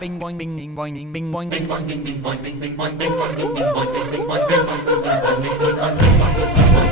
Bing boing bing bing boing bing bing boing bing boing bing bing boing bing bing boing bing boing bing bing boing bing boing bing boing bing boing bing boing bing boing bing boing